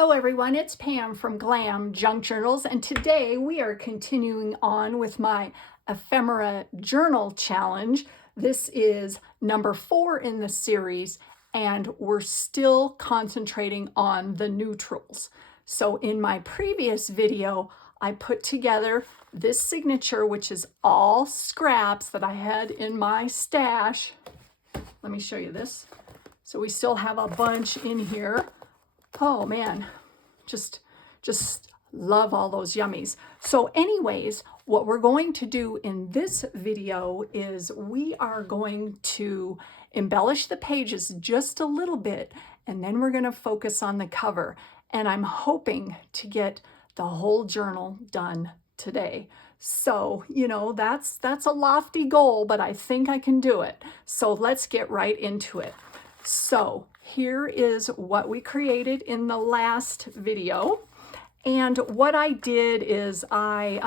Hello everyone, it's Pam from GlamJunkJournals, and today we are continuing on with my Ephemera Journal Challenge. This is number 4 in the series, and we're still concentrating on the neutrals. So in my previous video, I put together this signature, which is all scraps that I had in my stash. Let me show you this. So we still have a bunch in here. Oh man, just love all those yummies. So anyways, what we're going to do in this video is we are going to embellish the pages just a little bit, and then we're going to focus on the cover. And I'm hoping to get the whole journal done today. So, you know, that's a lofty goal, but I think I can do it. So let's get right into it. So here is what we created in the last video. And what I did is I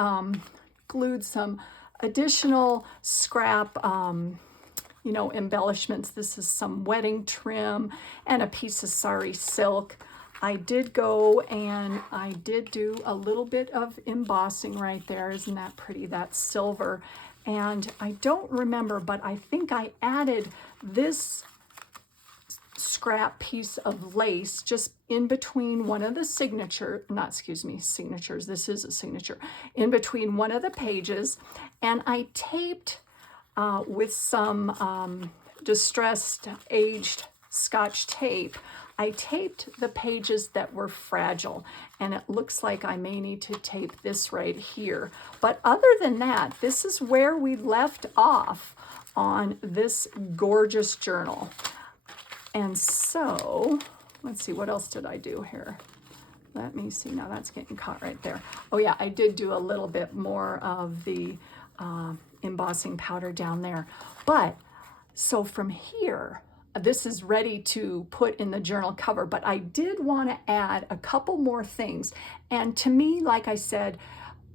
glued some additional scrap, embellishments. This is some wedding trim and a piece of sari silk. I did go and I did do a little bit of embossing right there. Isn't that pretty? That's silver. And I don't remember, but I think I added this scrap piece of lace just in between one of the signatures, this is a signature, in between one of the pages, and I taped with some distressed aged Scotch tape. I taped the pages that were fragile, and it looks like I may need to tape this right here. But other than that, this is where we left off on this gorgeous journal. And so, let's see, what else did I do here? Let me see, now that's getting caught right there. Oh yeah, I did do a little bit more of the embossing powder down there. But, so from here, this is ready to put in the journal cover, but I did want to add a couple more things. And to me, like I said,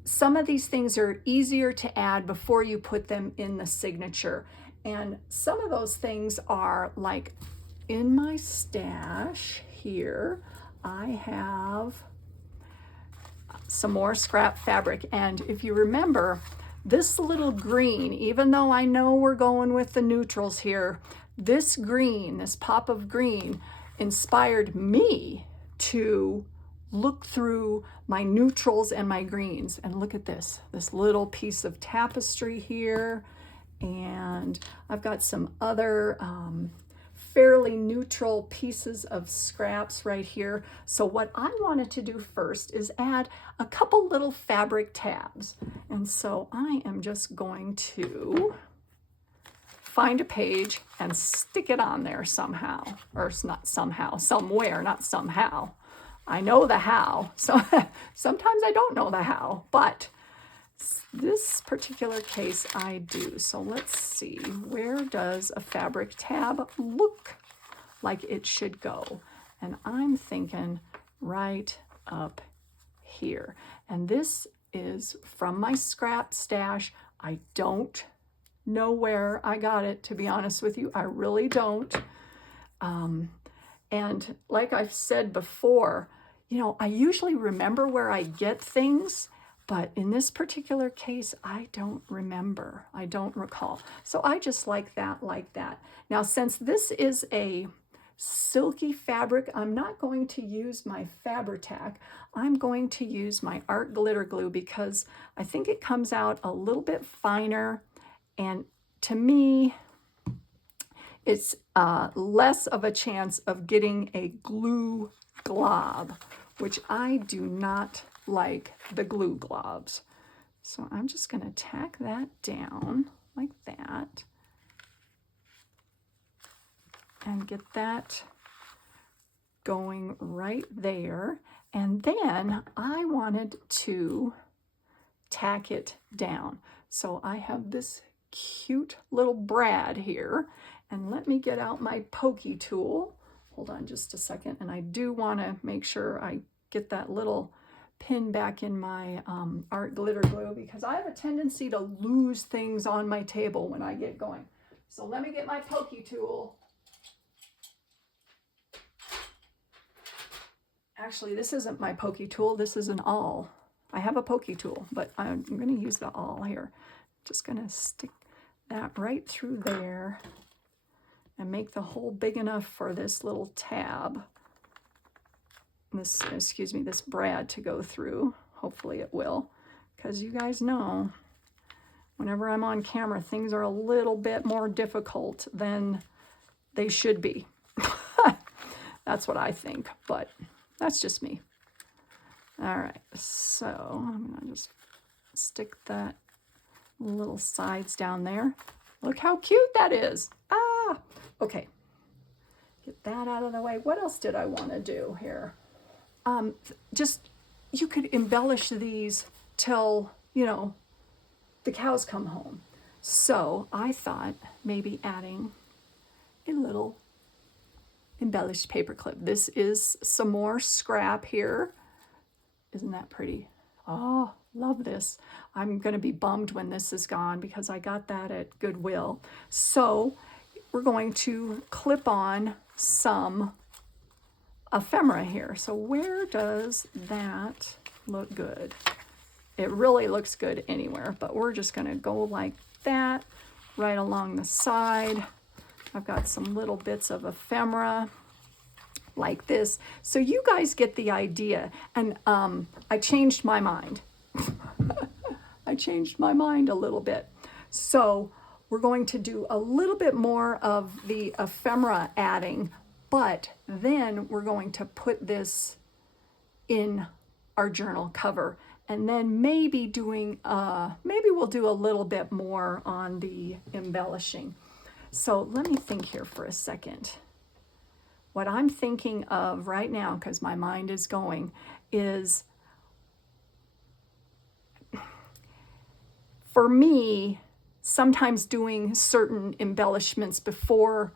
some of these things are easier to add before you put them in the signature. And some of those things are like, in my stash here, I have some more scrap fabric. And if you remember, this little green, even though I know we're going with the neutrals here, this green, this pop of green, inspired me to look through my neutrals and my greens. And look at this little piece of tapestry here. And I've got some other fairly neutral pieces of scraps right here. So what I wanted to do first is add a couple little fabric tabs. And so I am just going to find a page and stick it on there somehow, or not somehow, somewhere, not somehow. I know the how, so sometimes I don't know the how, but this particular case I do. So let's see, where does a fabric tab look like it should go? And I'm thinking right up here. And this is from my scrap stash. I don't know where I got it, to be honest with you. I really don't. And like I've said before, you know, I usually remember where I get things, but in this particular case, I don't remember. I don't recall. So I just like that. Now, since this is a silky fabric, I'm not going to use my Fabri-Tac. I'm going to use my art glitter glue because I think it comes out a little bit finer. And to me, it's less of a chance of getting a glue glob, which I do not like the glue globs. So I'm just going to tack that down like that and get that going right there. And then I wanted to tack it down. So I have this cute little brad here, and let me get out my pokey tool. Hold on just a second. And I do want to make sure I get that little pin back in my art glitter glue, because I have a tendency to lose things on my table when I get going. So let me get my pokey tool. Actually, this isn't my pokey tool. This is an awl. I have a pokey tool, but I'm going to use the awl here. Just going to stick that right through there and make the hole big enough for this little tab. This, excuse me, this brad to go through. Hopefully it will, because you guys know whenever I'm on camera, things are a little bit more difficult than they should be. That's what I think, but that's just me. All right, so I'm gonna just stick that little sides down there. Look how cute that is. Ah, okay. Get that out of the way. What else did I want to do here? Just, you could embellish these till, you know, the cows come home. So I thought maybe adding a little embellished paper clip. This is some more scrap here. Isn't that pretty? Oh, love this. I'm going to be bummed when this is gone because I got that at Goodwill. So we're going to clip on some ephemera here. So where does that look good? It really looks good anywhere, but we're just going to go like that right along the side. I've got some little bits of ephemera like this. So you guys get the idea. And I changed my mind. I changed my mind a little bit. So we're going to do a little bit more of the ephemera adding, but then we're going to put this in our journal cover. And then maybe doing, maybe we'll do a little bit more on the embellishing. So let me think here for a second. What I'm thinking of right now, because my mind is going, is for me, sometimes doing certain embellishments before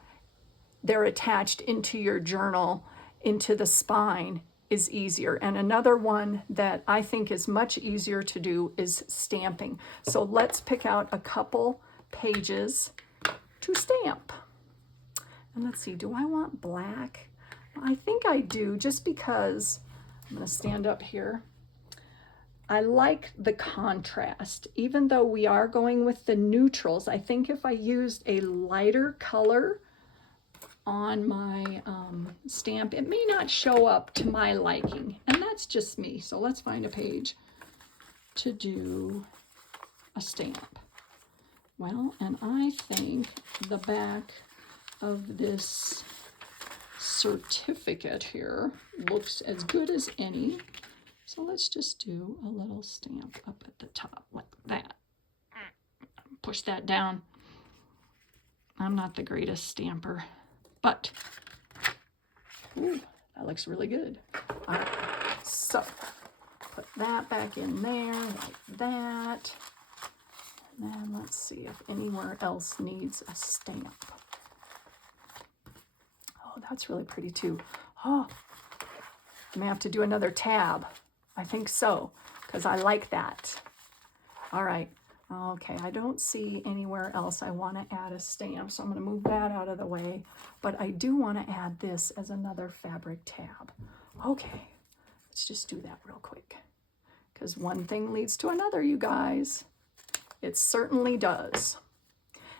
they're attached into your journal, into the spine, is easier. And another one that I think is much easier to do is stamping. So let's pick out a couple pages to stamp. And let's see, do I want black? I think I do, just because I'm going to stand up here. I like the contrast. Even though we are going with the neutrals, I think if I used a lighter color on my stamp, it may not show up to my liking. And that's just me. So let's find a page to do a stamp. Well, and I think the back of this certificate here looks as good as any. So let's just do a little stamp up at the top like that. Push that down. I'm not the greatest stamper, but ooh, that looks really good. All right, so put that back in there like that. And then let's see if anywhere else needs a stamp. Oh, that's really pretty too. Oh, I may have to do another tab. I think so, because I like that. All right. Okay, I don't see anywhere else I want to add a stamp, so I'm going to move that out of the way. But I do want to add this as another fabric tab. Okay, let's just do that real quick, because one thing leads to another, you guys. It certainly does.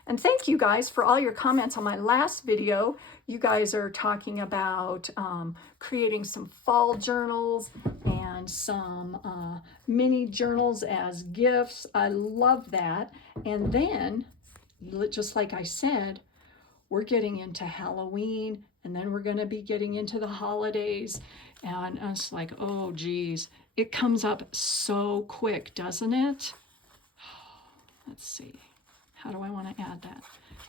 And thank you guys for all your comments on my last video. You guys are talking about creating some fall journals and some mini journals as gifts. I love that. And then, just like I said, we're getting into Halloween, and then we're going to be getting into the holidays. And it's like, oh, geez, it comes up so quick, doesn't it? Let's see. How do I want to add that?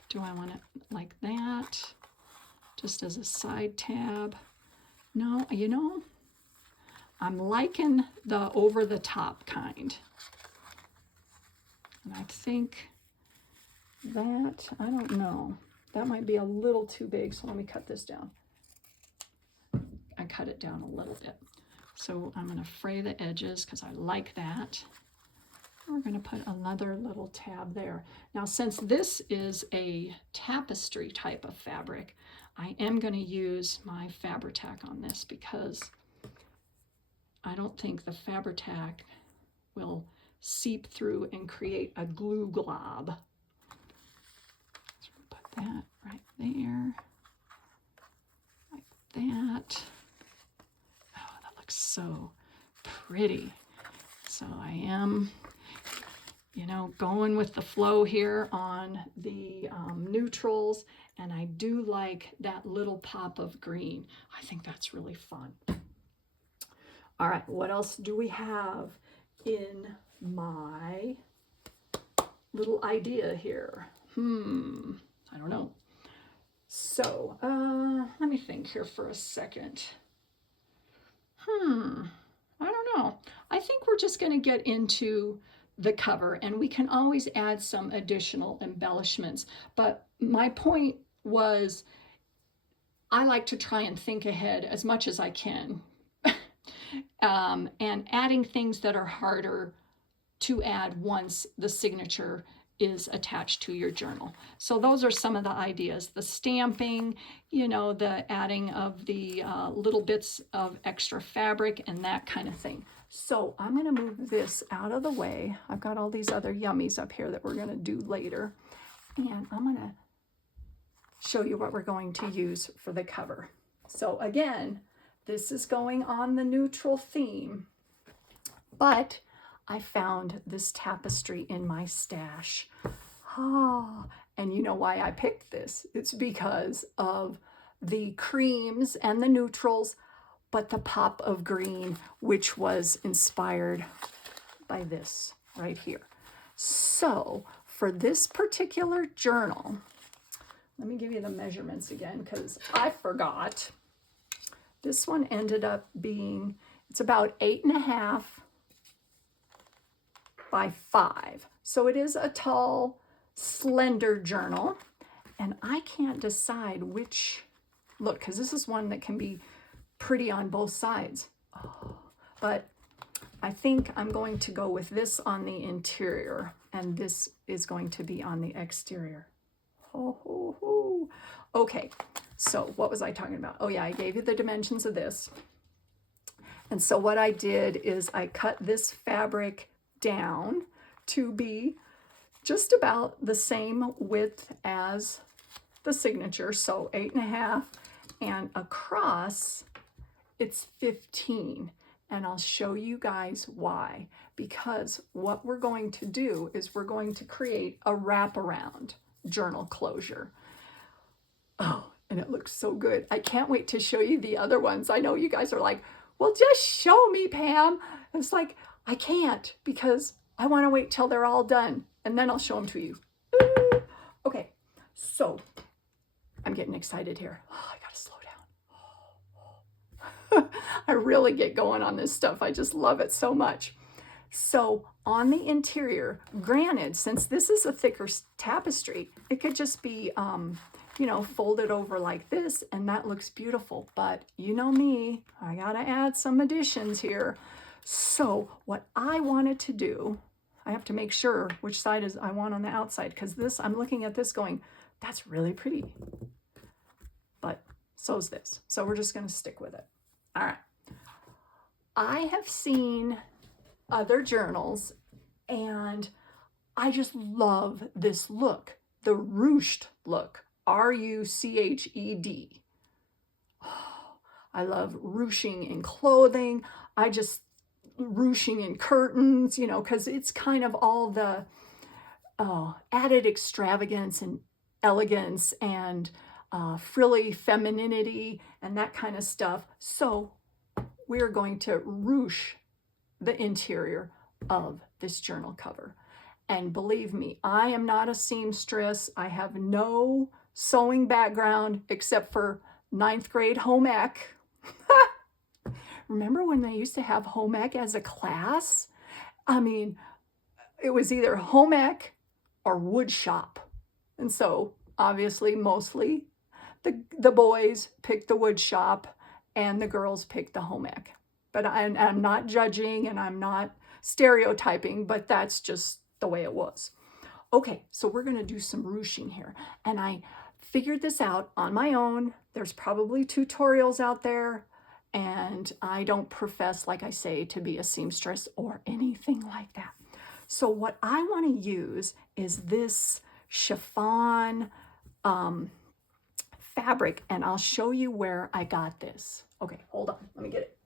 Do I want it like that? Just as a side tab? No, you know, I'm liking the over the top kind. And I think that, I don't know, that might be a little too big. So let me cut this down. I cut it down a little bit. So I'm going to fray the edges because I like that. We're going to put another little tab there. Now, since this is a tapestry type of fabric, I am going to use my Fabri-Tac on this because I don't think the Fabri-Tac will seep through and create a glue glob. So put that right there, like that. Oh, that looks so pretty. So I am, you know, going with the flow here on the neutrals, and I do like that little pop of green. I think that's really fun. All right, what else do we have in my little idea here? I don't know. So let me think here for a second. I don't know. I think we're just going to get into the cover, and we can always add some additional embellishments. But my point was, I like to try and think ahead as much as I can. And adding things that are harder to add once the signature is attached to your journal. So those are some of the ideas. The stamping, you know, the adding of the little bits of extra fabric and that kind of thing. So I'm going to move this out of the way. I've got all these other yummies up here that we're going to do later. And I'm going to show you what we're going to use for the cover. So again, this is going on the neutral theme, but I found this tapestry in my stash. And you know why I picked this? It's because of the creams and the neutrals, but the pop of green, which was inspired by this right here. So for this particular journal, let me give you the measurements again because I forgot. This one ended up being, it's about 8.5 by 5. So it is a tall, slender journal. And I can't decide which, look, because this is one that can be pretty on both sides. But I think I'm going to go with this on the interior, and this is going to be on the exterior. Okay, so what was I talking about? Oh yeah, I gave you the dimensions of this. And so what I did is I cut this fabric down to be just about the same width as the signature. So 8.5, and across it's 15. And I'll show you guys why. Because what we're going to do is we're going to create a wraparound journal closure. Oh, and it looks so good. I can't wait to show you the other ones. I know you guys are like, well, just show me, Pam. It's like, I can't because I want to wait till they're all done and then I'll show them to you. Okay, so I'm getting excited here. Oh, I gotta slow down. I really get going on this stuff. I just love it so much. So on the interior, granted, since this is a thicker tapestry, it could just be, you know, folded over like this, and that looks beautiful. But you know me, I gotta add some additions here. So what I wanted to do, I have to make sure which side is I want on the outside, because this, I'm looking at this going, that's really pretty. But so's this. So we're just gonna stick with it. All right. I have seen other journals and I just love this look, the ruched look, R-U-C-H-E-D. Oh, I love ruching in clothing. I just ruching in curtains, you know, because it's kind of all the added extravagance and elegance and frilly femininity and that kind of stuff. So we're going to ruche the interior of this journal cover. And believe me, I am not a seamstress. I have no sewing background except for 9th grade home ec. Remember when they used to have home ec as a class? I mean, it was either home ec or wood shop. And so obviously mostly the boys picked the wood shop and the girls picked the home ec. But I'm not judging and I'm not stereotyping, but that's just the way it was. Okay, so we're gonna do some ruching here. And I figured this out on my own. There's probably tutorials out there. And I don't profess, like I say, to be a seamstress or anything like that. So what I want to use is this chiffon fabric, and I'll show you where I got this. Okay, hold on, let me get it.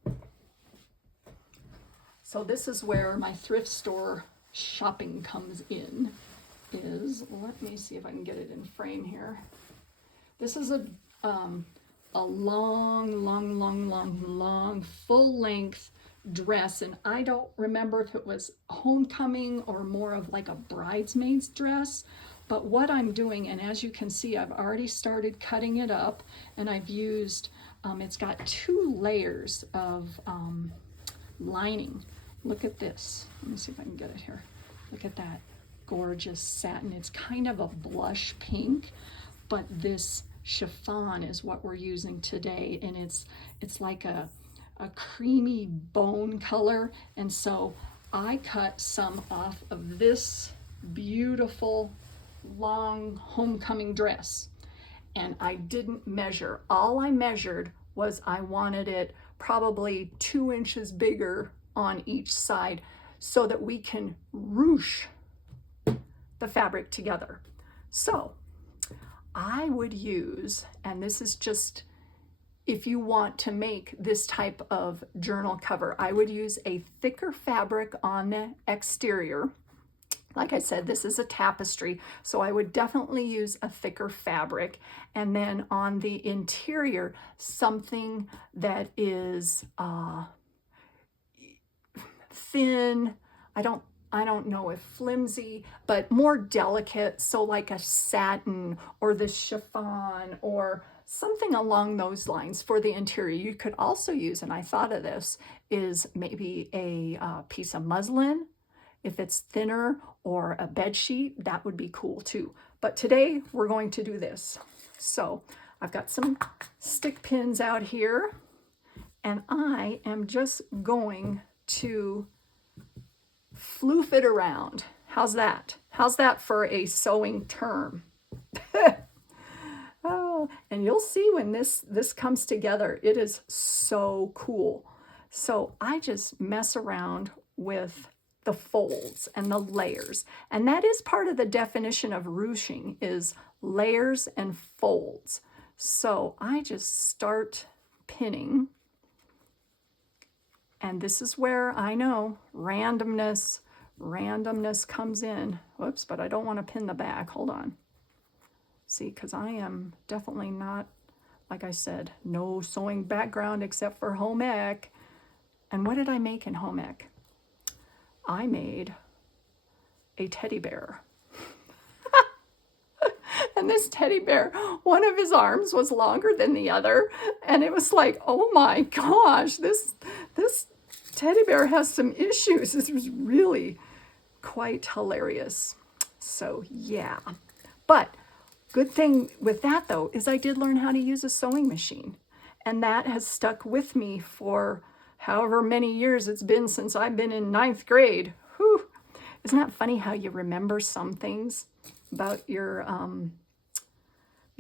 So this is where my thrift store shopping comes in. Let me see if I can get it in frame here. This is a long, full-length dress, and I don't remember if it was homecoming or more of like a bridesmaid's dress. But what I'm doing, and as you can see, I've already started cutting it up, and I've used, it's got 2 layers of lining. Look at this. Let me see if I can get it here. Look at that gorgeous satin. It's kind of a blush pink, but this chiffon is what we're using today, and it's like a creamy bone color. And so I cut some off of this beautiful long homecoming dress, and I didn't measure. All I measured was I wanted it probably 2 inches bigger on each side so that we can ruche the fabric together. So I would use, and this is just if you want to make this type of journal cover, I would use a thicker fabric on the exterior. Like I said, this is a tapestry, so I would definitely use a thicker fabric. And then on the interior, something that is thin, I don't know if flimsy, but more delicate, so like a satin or the chiffon or something along those lines for the interior. You could also use, and I thought of this, is maybe a piece of muslin. If it's thinner, or a bed sheet, that would be cool too. But today we're going to do this. So I've got some stick pins out here, and I am just going to floof it around. How's that? How's that for a sewing term? Oh, and you'll see when this comes together, it is so cool. So I just mess around with the folds and the layers. And that is part of the definition of ruching, is layers and folds. So I just start pinning. And this is where I know randomness comes in. Whoops, but I don't want to pin the back. Hold on. See, because I am definitely not, like I said, no sewing background except for home ec. And what did I make in home ec? I made a teddy bear. And this teddy bear, one of his arms was longer than the other. And it was like, oh my gosh, this teddy bear has some issues. This was really quite hilarious. So yeah, but good thing with that though, is I did learn how to use a sewing machine. And that has stuck with me for however many years it's been since I've been in 9th grade. Whew. Isn't that funny how you remember some things about your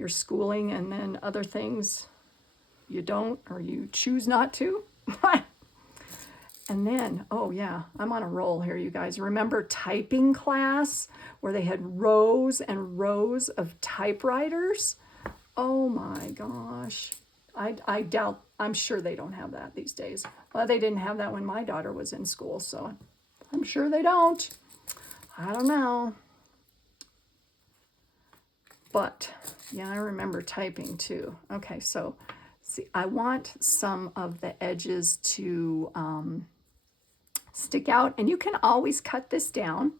schooling, and then other things you don't, or you choose not to? And then, oh yeah, I'm on a roll here, you guys. Remember typing class where they had rows and rows of typewriters? Oh my gosh. I doubt, I'm sure they don't have that these days. Well, they didn't have that when my daughter was in school, so I'm sure they don't. I don't know. But yeah, I remember typing too. Okay, so see, I want some of the edges to stick out, and you can always cut this down.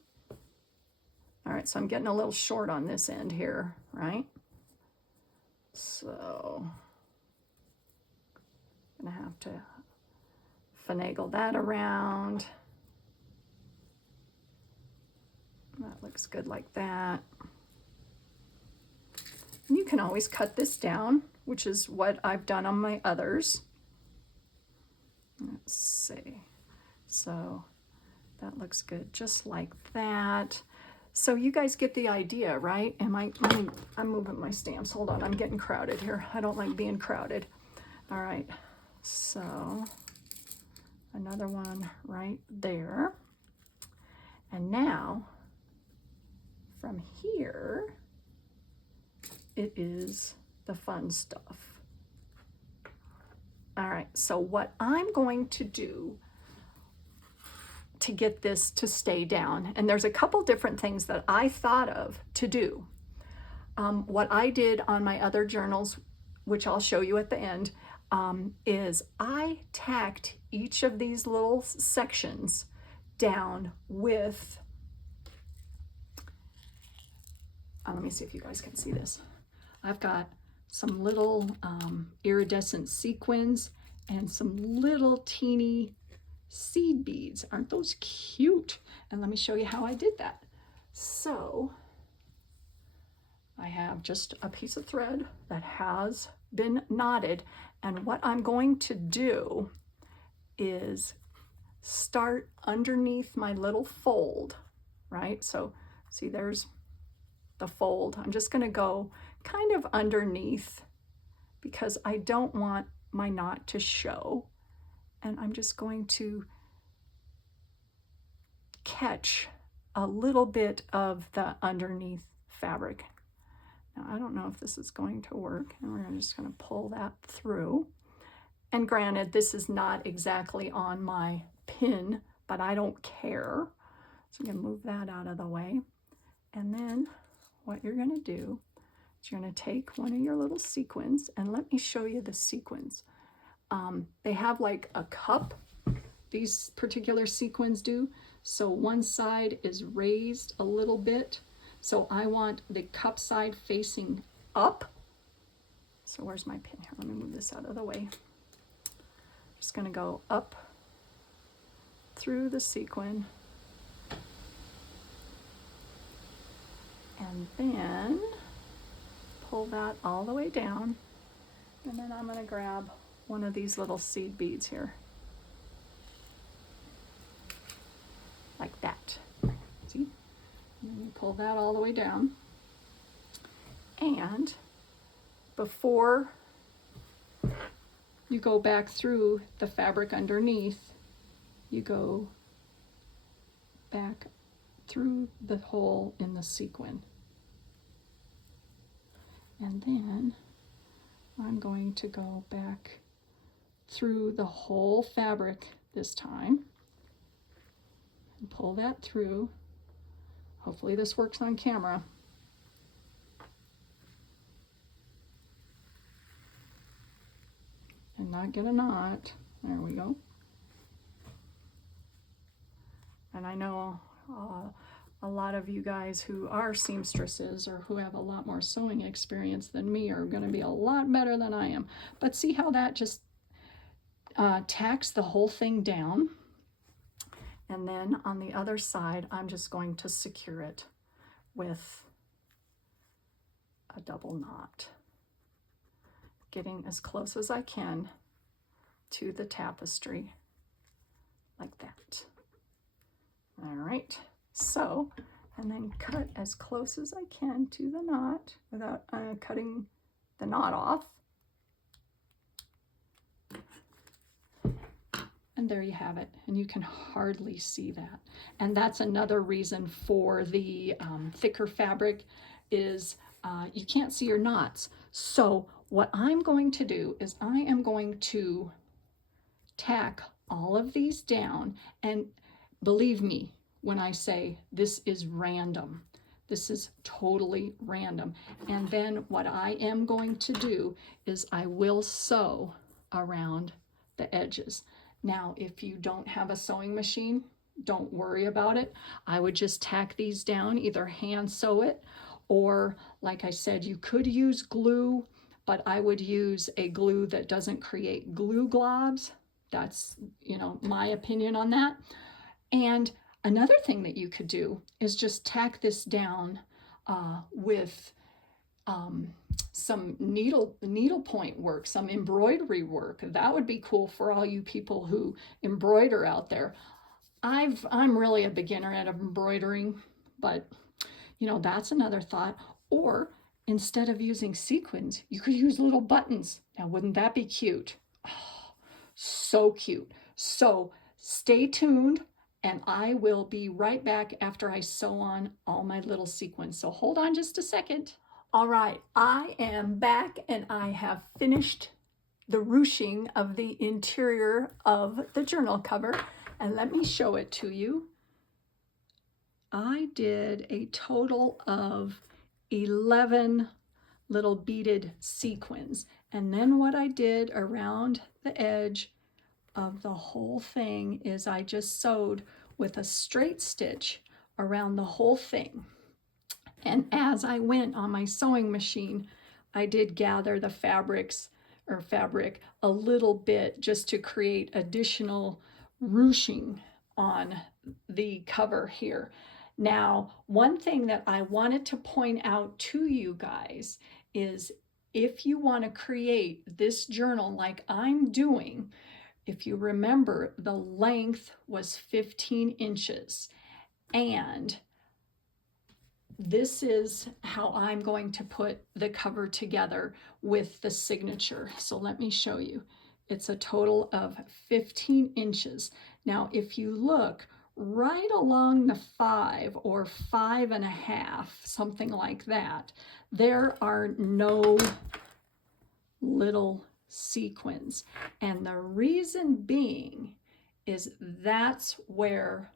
All right, so I'm getting a little short on this end here, right? So I'm gonna have to finagle that around. That looks good like that. And you can always cut this down, which is what I've done on my others. Let's see. So that looks good, just like that. So you guys get the idea, right? I'm moving my stamps. Hold on, I'm getting crowded here. I don't like being crowded. All right, So another one right there. And now from here, it is the fun stuff. All right, so what I'm going to do to get this to stay down, and there's a couple different things that I thought of to do. What I did on my other journals, which I'll show you at the end, is I tacked each of these little sections down with, let me see if you guys can see this. I've got some little iridescent sequins and some little teeny seed beads. Aren't those cute? And let me show you how I did that. So I have just a piece of thread that has been knotted, and what I'm going to do is start underneath my little fold, right? So see, there's the fold. I'm just going to go kind of underneath because I don't want my knot to show, and I'm just going to catch a little bit of the underneath fabric. Now, I don't know if this is going to work, and we're just going to pull that through. And granted, this is not exactly on my pin, but I don't care. So I'm going to move that out of the way. And then what you're going to do is you're going to take one of your little sequins, and let me show you the sequins. They have like a cup, these particular sequins do. So one side is raised a little bit. So I want the cup side facing up. So where's my pin here? Let me move this out of the way. Just going to go up through the sequin. And then pull that all the way down. And then I'm going to grab one of these little seed beads here. Like that. See? And then you pull that all the way down. And before you go back through the fabric underneath, you go back through the hole in the sequin. And then I'm going to go back through the whole fabric this time and pull that through. Hopefully this works on camera. And not get a knot. There we go. And I know a lot of you guys who are seamstresses or who have a lot more sewing experience than me are going to be a lot better than I am. But see how that just tacks the whole thing down. And then on the other side, I'm just going to secure it with a double knot, getting as close as I can to the tapestry like that. All right, so, and then cut as close as I can to the knot without cutting the knot off. And there you have it, and you can hardly see that. And that's another reason for the thicker fabric is you can't see your knots. So what I'm going to do is I am going to tack all of these down, and believe me when I say this is random. This is totally random. And then what I am going to do is I will sew around the edges. Now, if you don't have a sewing machine, don't worry about it. I would just tack these down, either hand sew it, or like I said, you could use glue, but I would use a glue that doesn't create glue globs. That's, you know, my opinion on that. And another thing that you could do is just tack this down with some needlepoint work, some embroidery work. That would be cool for all you people who embroider out there. I'm really a beginner at embroidering, but you know, that's another thought. Or instead of using sequins, you could use little buttons. Now, wouldn't that be cute? Oh, So cute. So stay tuned, and I will be right back after I sew on all my little sequins. So hold on just a second. All right, I am back and I have finished the ruching of the interior of the journal cover, and let me show it to you. I did a total of 11 little beaded sequins, and then what I did around the edge of the whole thing is I just sewed with a straight stitch around the whole thing. And as I went on my sewing machine, I did gather the fabric a little bit just to create additional ruching on the cover here. Now, one thing that I wanted to point out to you guys is if you want to create this journal like I'm doing, if you remember, the length was 15 inches, and this is how I'm going to put the cover together with the signature. So let me show you. It's a total of 15 inches. Now, if you look right along the 5 or 5.5, something like that, there are no little sequins. And the reason being is that's where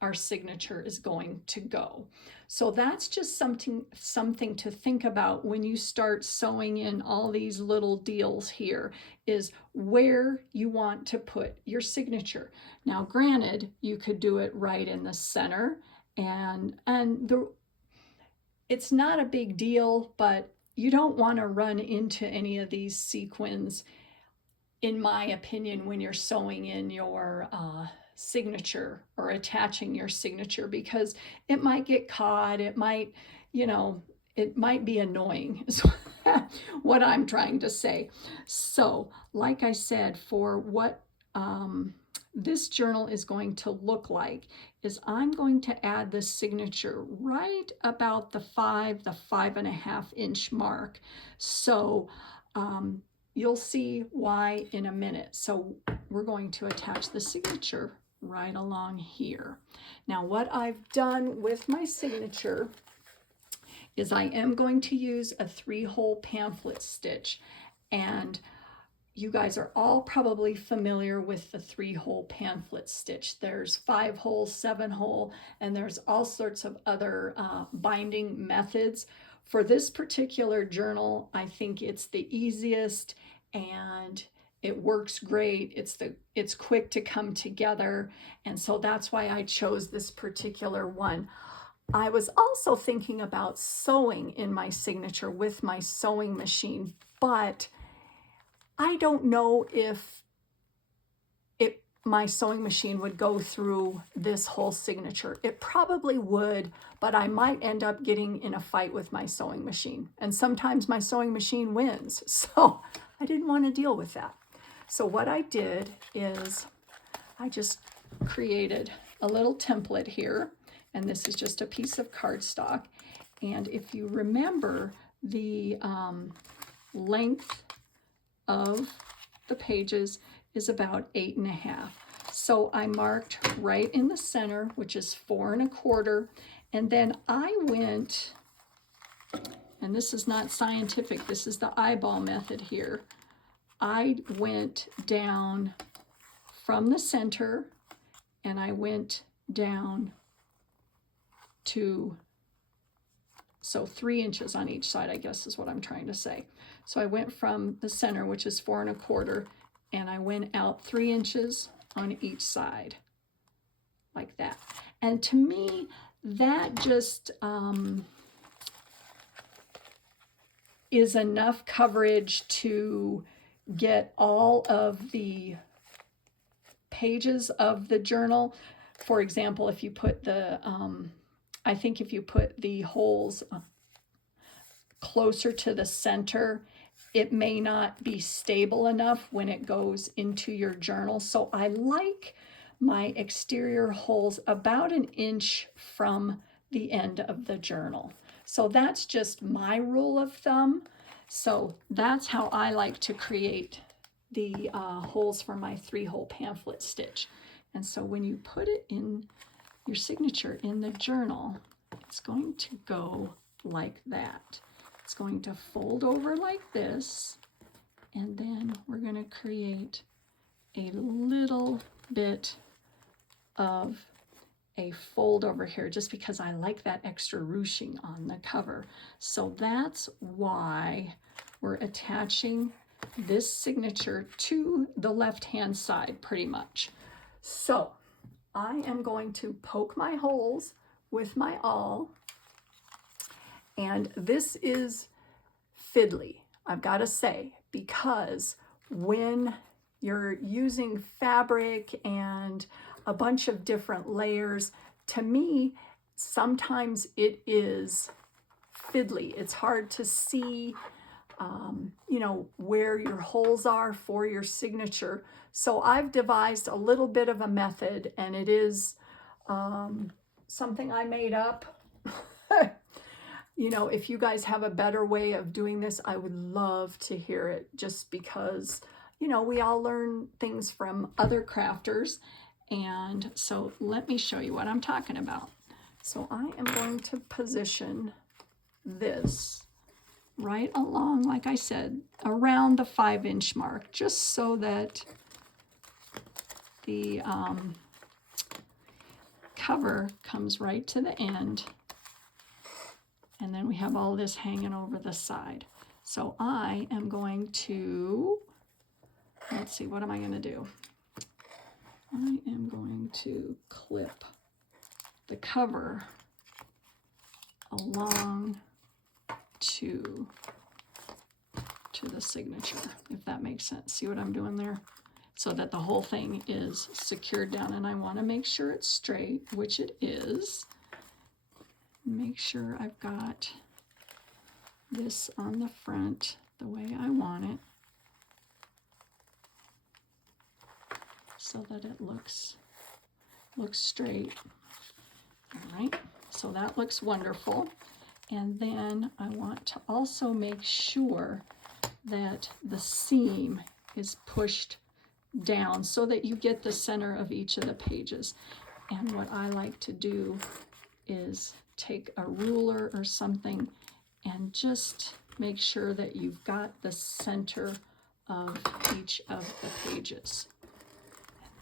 our signature is going to go. So that's just something to think about when you start sewing in all these little deals here, is where you want to put your signature. Now, granted, you could do it right in the center, and it's not a big deal, but you don't want to run into any of these sequins, in my opinion, when you're sewing in your signature or attaching your signature, because it might get caught. It might, it might be annoying is what I'm trying to say. So like I said, for what this journal is going to look like is I'm going to add the signature right about the 5.5 inch mark. So you'll see why in a minute. So we're going to attach the signature right along here. Now, what I've done with my signature is I am going to use a 3-hole pamphlet stitch, and you guys are all probably familiar with the 3-hole pamphlet stitch. There's 5-hole, 7-hole, and there's all sorts of other binding methods. For this particular journal, I think it's the easiest, and it works great. It's quick to come together, and so that's why I chose this particular one. I was also thinking about sewing in my signature with my sewing machine, but I don't know if my sewing machine would go through this whole signature. It probably would, but I might end up getting in a fight with my sewing machine. And sometimes my sewing machine wins, so I didn't want to deal with that. So what I did is I just created a little template here, and this is just a piece of cardstock. And if you remember, the length of the pages is about 8.5. So I marked right in the center, which is 4.25, and then I went, and this is not scientific, this is the eyeball method here. I went down from the center, and I went down to, so 3 inches on each side, I guess is what I'm trying to say. So I went from the center, which is 4.25, and I went out 3 inches on each side, like that. And to me, that just is enough coverage to get all of the pages of the journal. For example, if you put the, I think if you put the holes closer to the center, it may not be stable enough when it goes into your journal. So I like my exterior holes about 1 inch from the end of the journal. So that's just my rule of thumb. So that's how I like to create the holes for my 3-hole pamphlet stitch. And so when you put it in your signature in the journal, it's going to go like that. It's going to fold over like this, and then we're going to create a little bit of a fold over here just because I like that extra ruching on the cover. So that's why we're attaching this signature to the left-hand side pretty much. So I am going to poke my holes with my awl, and this is fiddly, I've got to say, because when you're using fabric and a bunch of different layers, to me, sometimes it is fiddly. It's hard to see, you know, where your holes are for your signature. So I've devised a little bit of a method, and it is something I made up. You know, if you guys have a better way of doing this, I would love to hear it, just because, you know, we all learn things from other crafters. And so let me show you what I'm talking about. So I am going to position this right along, like I said, around the 5-inch mark, just so that the cover comes right to the end. And then we have all this hanging over the side. So I am going to, let's see, what am I going to do? I am going to clip the cover along to the signature, if that makes sense. See what I'm doing there? So that the whole thing is secured down, and I want to make sure it's straight, which it is. Make sure I've got this on the front the way I want it, so that it looks straight. All right, so that looks wonderful. And then I want to also make sure that the seam is pushed down so that you get the center of each of the pages. And what I like to do is take a ruler or something and just make sure that you've got the center of each of the pages.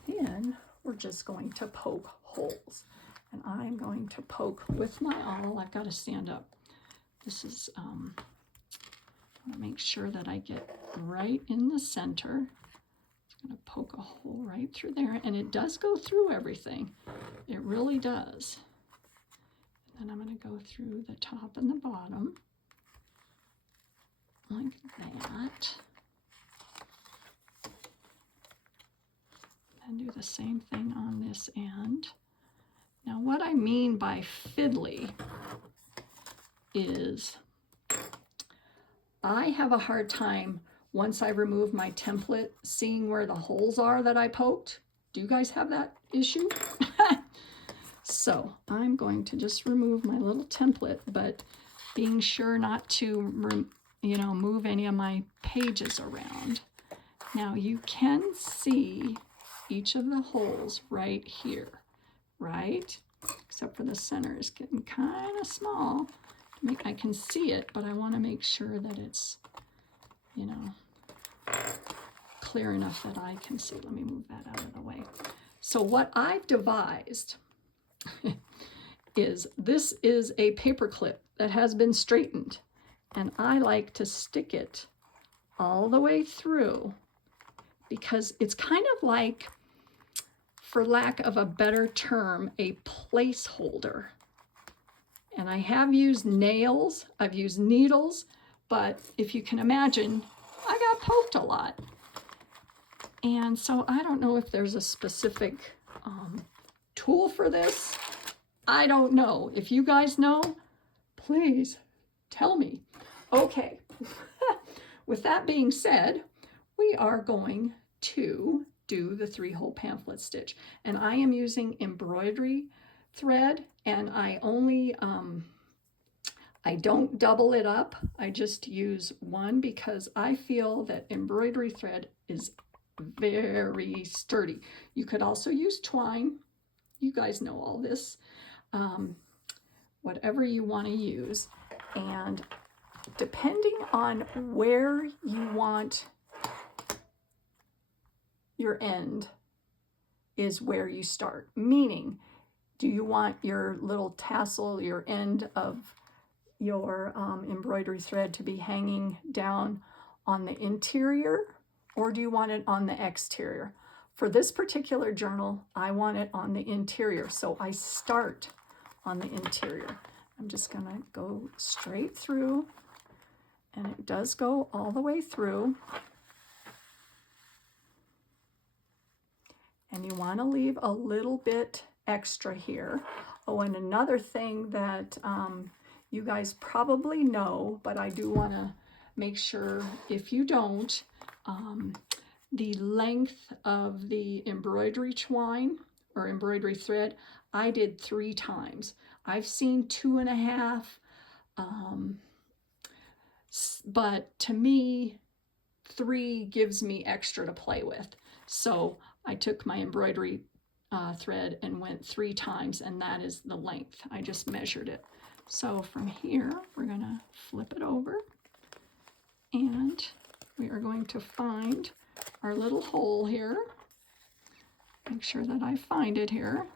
And then we're just going to poke holes. And I'm going to poke with my awl. I've got to stand up. This is, I want to make sure that I get right in the center. I'm going to poke a hole right through there, and it does go through everything. It really does. And then I'm going to go through the top and the bottom, like that. And do the same thing on this end. Now, what I mean by fiddly is I have a hard time, once I remove my template, seeing where the holes are that I poked. Do you guys have that issue? So I'm going to just remove my little template, but being sure not to, you know, move any of my pages around. Now you can see each of the holes right here, right? Except for the center is getting kind of small. I can see it, but I want to make sure that it's, you know, clear enough that I can see. Let me move that out of the way. So what I've devised is, this is a paper clip that has been straightened, and I like to stick it all the way through because it's kind of like, for lack of a better term, a placeholder. And I have used nails, I've used needles, but if you can imagine, I got poked a lot. And so I don't know if there's a specific tool for this. I don't know. If you guys know, please tell me. Okay, with that being said, we are going to do the 3-hole pamphlet stitch. And I am using embroidery thread, and I only I don't double it up. I just use one because I feel that embroidery thread is very sturdy. You could also use twine. You guys know all this. Whatever you want to use. And depending on where you want your end is where you start. Meaning, do you want your little tassel, your end of your embroidery thread to be hanging down on the interior, or do you want it on the exterior? For this particular journal, I want it on the interior, so I start on the interior. I'm just gonna go straight through, and it does go all the way through. And you want to leave a little bit extra here. Oh, and another thing that you guys probably know, but I do want to make sure if you don't, the length of the embroidery twine or embroidery thread, I did 3 times. I've seen 2.5, but to me, 3 gives me extra to play with. So I took my embroidery thread and went 3 times, and that is the length. I just measured it. So from here, we're gonna flip it over, and we are going to find our little hole here. Make sure that I find it here.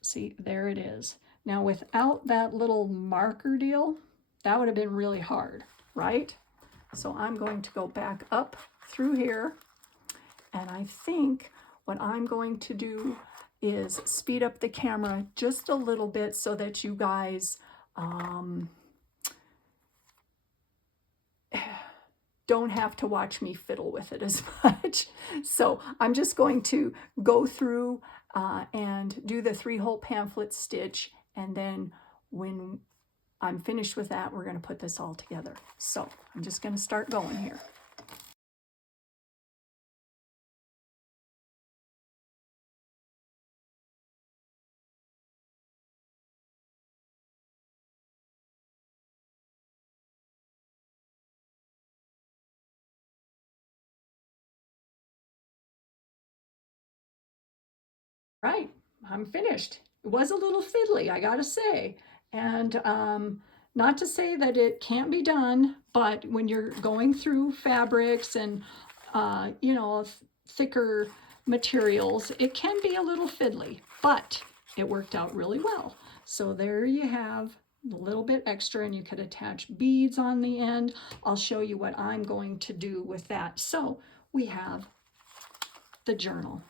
See, there it is. Now without that little marker deal, that would have been really hard, right? So I'm going to go back up through here, and I think what I'm going to do is speed up the camera just a little bit so that you guys don't have to watch me fiddle with it as much. So I'm just going to go through and do the 3-hole pamphlet stitch, and then when I'm finished with that, we're going to put this all together. So I'm just going to start going here. Right, I'm finished. It was a little fiddly, I gotta say. And not to say that it can't be done, but when you're going through fabrics and, you know, thicker materials, it can be a little fiddly, but it worked out really well. So there you have a little bit extra, and you could attach beads on the end. I'll show you what I'm going to do with that. So we have the journal.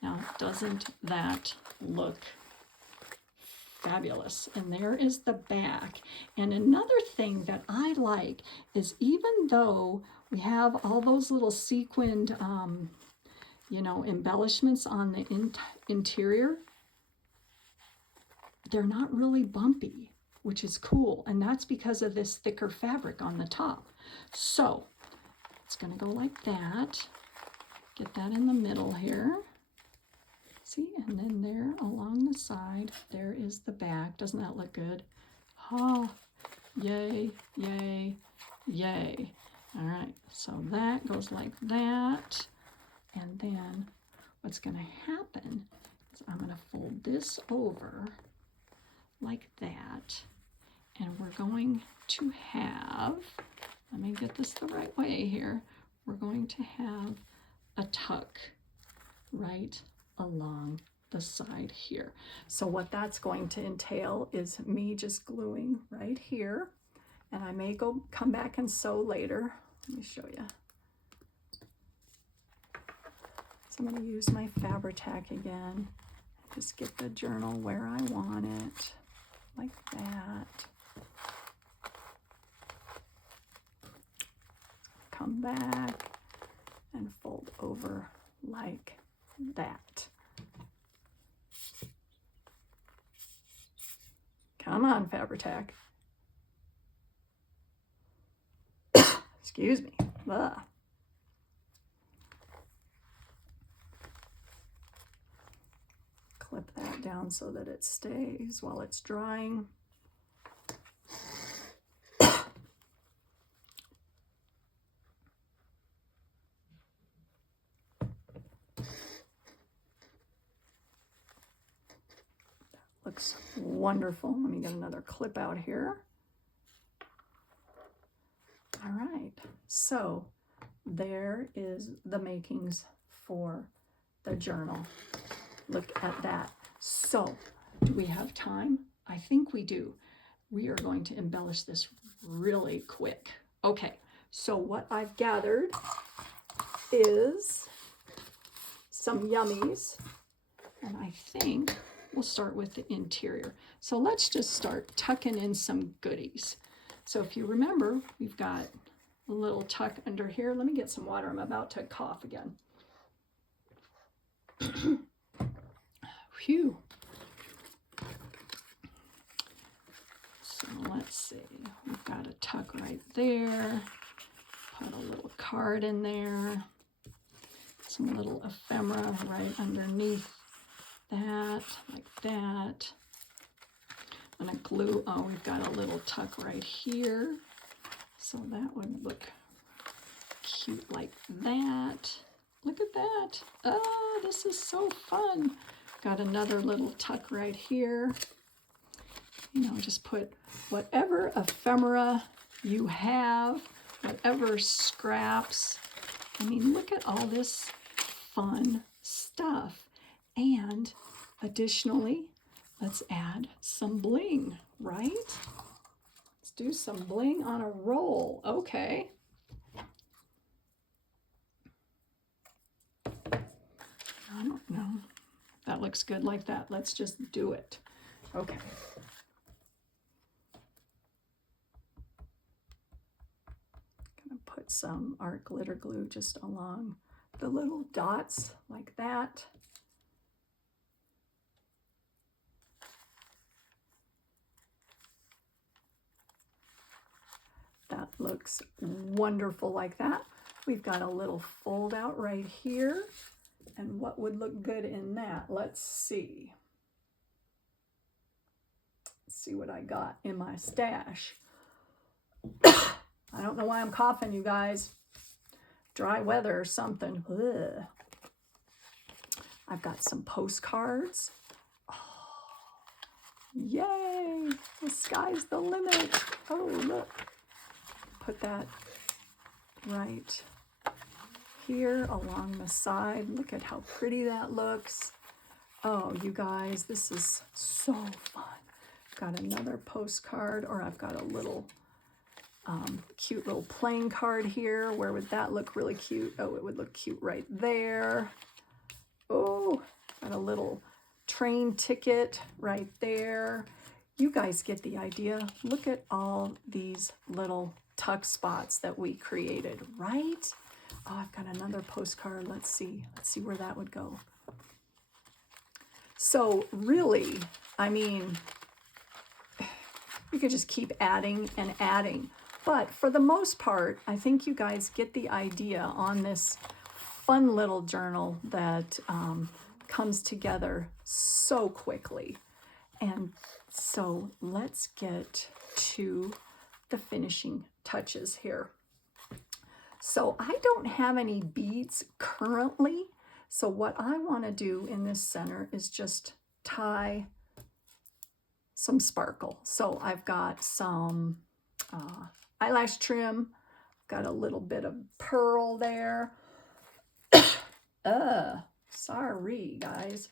Now, doesn't that look fabulous? And there is the back. And another thing that I like is, even though we have all those little sequined, you know, embellishments on the interior, they're not really bumpy, which is cool. And that's because of this thicker fabric on the top. So it's going to go like that. Get that in the middle here. See, and then there along the side, there is the back. Doesn't that look good? Oh, yay, yay, yay. All right, so that goes like that. And then what's going to happen is I'm going to fold this over like that. And we're going to have, let me get this the right way here. We're going to have a tuck right along the side here. So what that's going to entail is me just gluing right here, and I may come back and sew later. Let me show you. So I'm going to use my Fabri-Tac again. Just get the journal where I want it, like that. Come back and fold over like that. Come on, Fabri-Tac. Excuse me. Ugh. Clip that down so that it stays while it's drying. looks wonderful. Let me get another clip out here. All right, so there is the makings for the journal. Look at that. So, do we have time? I think we do. We are going to embellish this really quick. Okay, so what I've gathered is some yummies, and I think we'll start with the interior. So let's just start tucking in some goodies. So if you remember, we've got a little tuck under here. Let me get some water. I'm about to cough again. Phew. So let's see. We've got a tuck right there. Put a little card in there. Some little ephemera right underneath that, like that. I'm gonna glue, oh, we've got a little tuck right here. So that would look cute like that. Look at that. Oh, this is so fun. Got another little tuck right here. You know, just put whatever ephemera you have, whatever scraps. I mean, look at all this fun stuff. And additionally, let's add some bling, right? Let's do some bling on a roll. Okay. I don't know. That looks good like that. Let's just do it. Okay. Gonna put some art glitter glue just along the little dots like that. That looks wonderful like that. We've got a little fold out right here. And what would look good in that? Let's see. Let's see what I got in my stash. I don't know why I'm coughing, you guys. Dry weather or something. Ugh. I've got some postcards. Oh, yay! The sky's the limit. Oh, look. Put that right here along the side. Look at how pretty that looks. Oh, you guys, this is so fun. Got another postcard, or I've got a little cute little playing card here. Where would that look really cute? Oh, it would look cute right there. Oh, got a little train ticket right there. You guys get the idea. Look at all these little tuck spots that we created, right? Oh, I've got another postcard. Let's see where that would go. So really, I mean, you could just keep adding and adding. But for the most part, I think you guys get the idea on this fun little journal that comes together so quickly. And so let's get to the finishing touches here. So I don't have any beads currently. So what I want to do in this center is just tie some sparkle. So I've got some eyelash trim, got a little bit of pearl there. Sorry guys.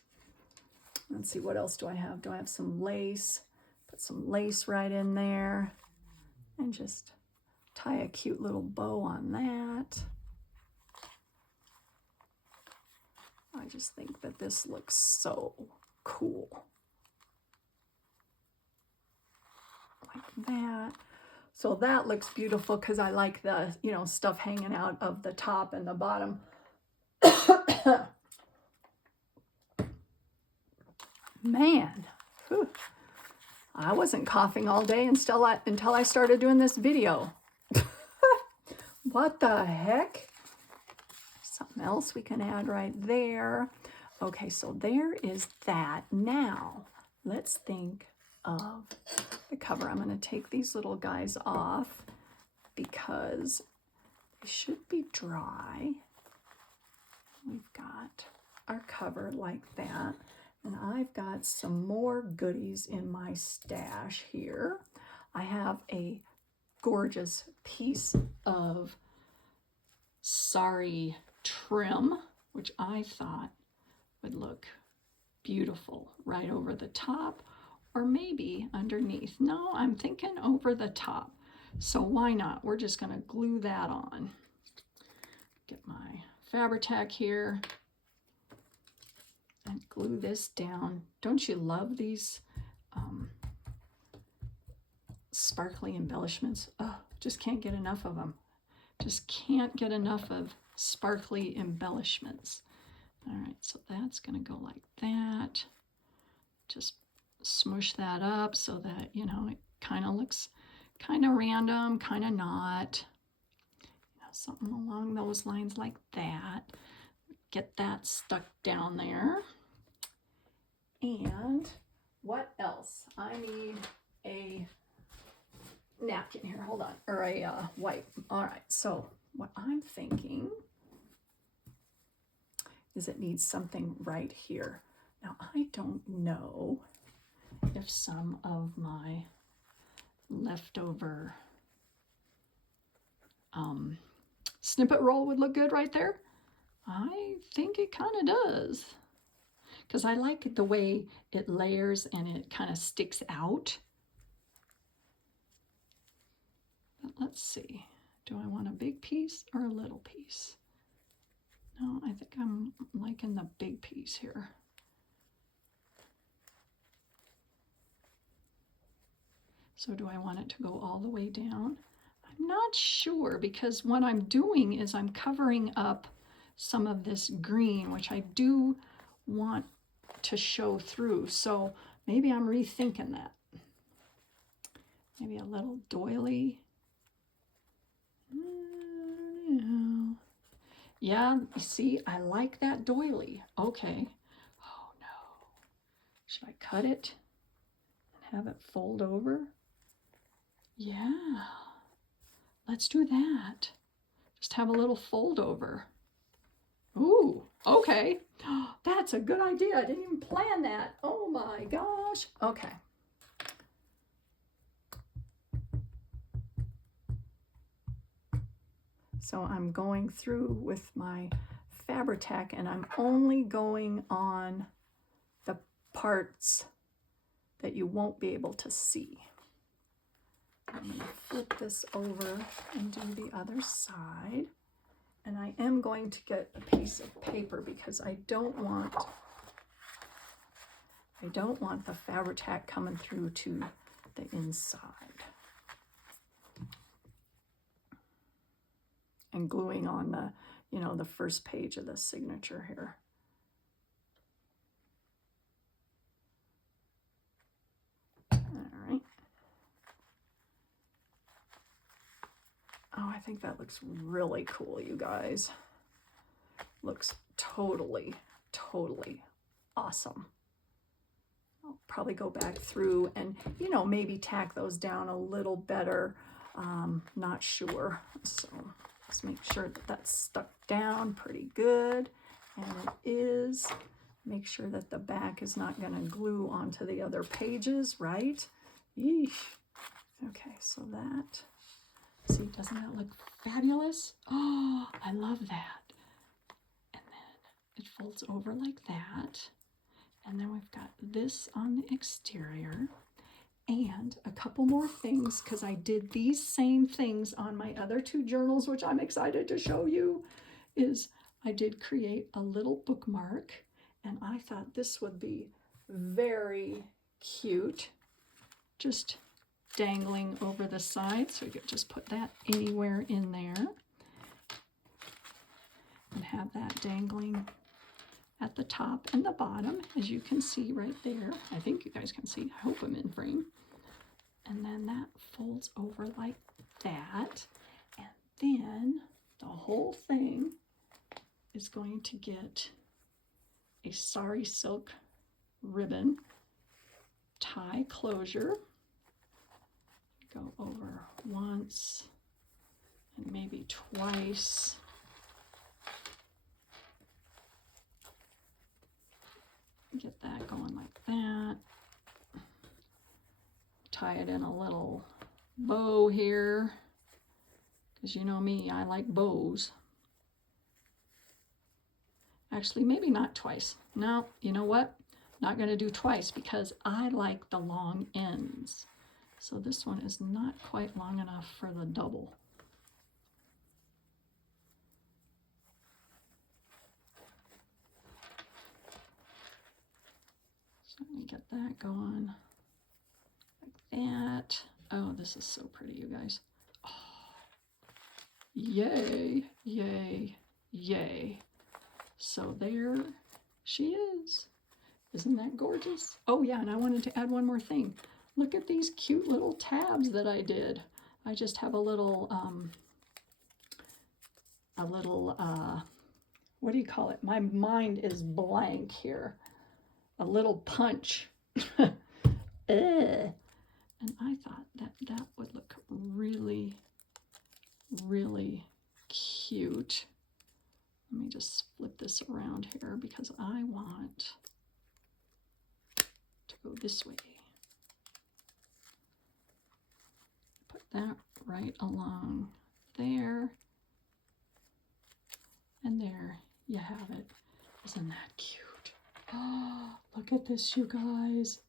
Let's see, what else do I have? Do I have some lace? Put some lace right in there and just tie a cute little bow on that. I just think that this looks so cool. Like that. So that looks beautiful because I like the, you know, stuff hanging out of the top and the bottom. Man, whew. I wasn't coughing all day until I started doing this video. What the heck? Something else we can add right there. Okay, so there is that. Now, let's think of the cover. I'm going to take these little guys off because they should be dry. We've got our cover like that. And I've got some more goodies in my stash here. I have a gorgeous piece of sari trim, which I thought would look beautiful right over the top, or maybe underneath. No, I'm thinking over the top. So why not? We're just going to glue that on. Get my Fabri-Tac here and glue this down. Don't you love these sparkly embellishments? Oh, just can't get enough of them. Just can't get enough of sparkly embellishments. All right, so that's going to go like that. Just smush that up so that, you know, it kind of looks kind of random, kind of not. You know, something along those lines like that. Get that stuck down there. And what else? I need a napkin here. Hold on. Or a wipe. All right. So what I'm thinking is it needs something right here. Now, I don't know if some of my leftover snippet roll would look good right there. I think it kind of does, because I like the way it layers and it kind of sticks out. But let's see. Do I want a big piece or a little piece? No, I think I'm liking the big piece here. So do I want it to go all the way down? I'm not sure, because what I'm doing is I'm covering up some of this green, which I do want to show through. So maybe I'm rethinking that. Maybe a little doily. Yeah, you see, I like that doily. Okay. Oh no. Should I cut it and have it fold over? Yeah. Let's do that. Just have a little fold over. Ooh, okay. That's a good idea. I didn't even plan that. Oh my gosh. Okay. So I'm going through with my Fabri-Tac and I'm only going on the parts that you won't be able to see. I'm going to flip this over and do the other side. And I am going to get a piece of paper because I don't want the Fabri-Tac coming through to the inside. And gluing on the, you know, the first page of the signature here. All right. Oh, I think that looks really cool, you guys. Looks totally, totally awesome. I'll probably go back through and, you know, maybe tack those down a little better. Not sure. So let's make sure that that's stuck down pretty good. And it is. Make sure that the back is not going to glue onto the other pages, right? Yeesh. Okay, so that. See, doesn't that look fabulous? Oh, I love that. And then it folds over like that. And then we've got this on the exterior. And a couple more things, because I did these same things on my other two journals, which I'm excited to show you, is I did create a little bookmark. And I thought this would be very cute. Just dangling over the side, so you could just put that anywhere in there and have that dangling at the top and the bottom, as you can see right there. I think you guys can see. I hope I'm in frame. And then that folds over like that, and then the whole thing is going to get a sari silk ribbon tie closure. Go over once and maybe twice. Get that going like that. Tie it in a little bow here, because you know me, I like bows. Actually, maybe not twice. No, you know what? Not going to do twice because I like the long ends. So this one is not quite long enough for the double. So let me get that going like that. Oh, this is so pretty, you guys. Oh, yay, yay, yay. So there she is. Isn't that gorgeous? Oh yeah, and I wanted to add one more thing. Look at these cute little tabs that I did. I just have a little, what do you call it? My mind is blank here. A little punch. And I thought that that would look really, really cute. Let me just flip this around here because I want to go this way. Put that right along there. And there you have it. Isn't that cute? Oh, look at this, you guys.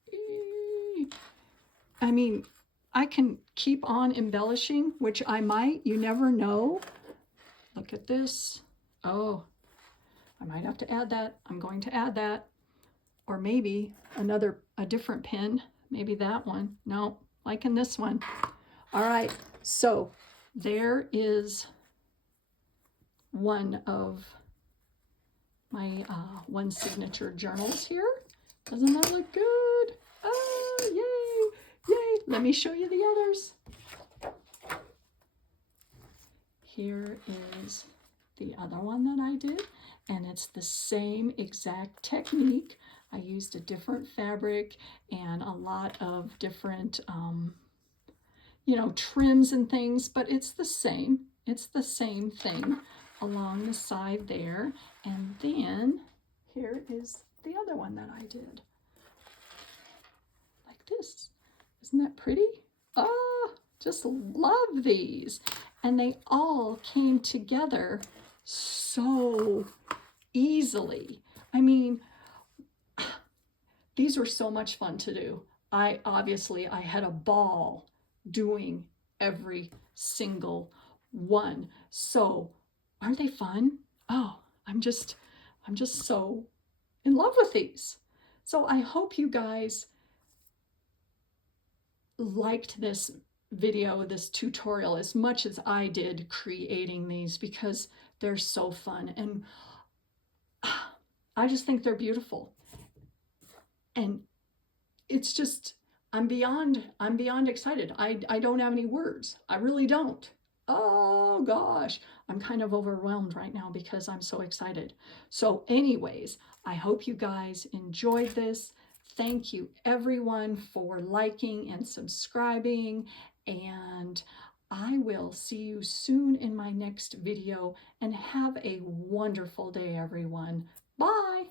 I mean, I can keep on embellishing, which I might, you never know. Look at this. Oh, I might have to add that. I'm going to add that. Or maybe a different pin. Maybe that one. No, liking this one. All right, so there is one of my one signature journals here. Doesn't that look good? Oh, yay, yay. Let me show you the others. Here is the other one that I did, and it's the same exact technique. I used a different fabric and a lot of different, you know, trims and things, but it's the same. It's the same thing along the side there. And then here is the other one that I did. Like this. Isn't that pretty? Oh, just love these. And they all came together so easily. I mean, these were so much fun to do. I had a ball doing every single one. So aren't they fun? Oh, I'm just so in love with these. So I hope you guys liked this video, this tutorial, as much as I did creating these, because they're so fun. And I just think they're beautiful. And it's just, I'm beyond excited. I don't have any words. I really don't. Oh gosh, I'm kind of overwhelmed right now because I'm so excited. So anyways, I hope you guys enjoyed this. Thank you everyone for liking and subscribing, and I will see you soon in my next video, and have a wonderful day, everyone. Bye.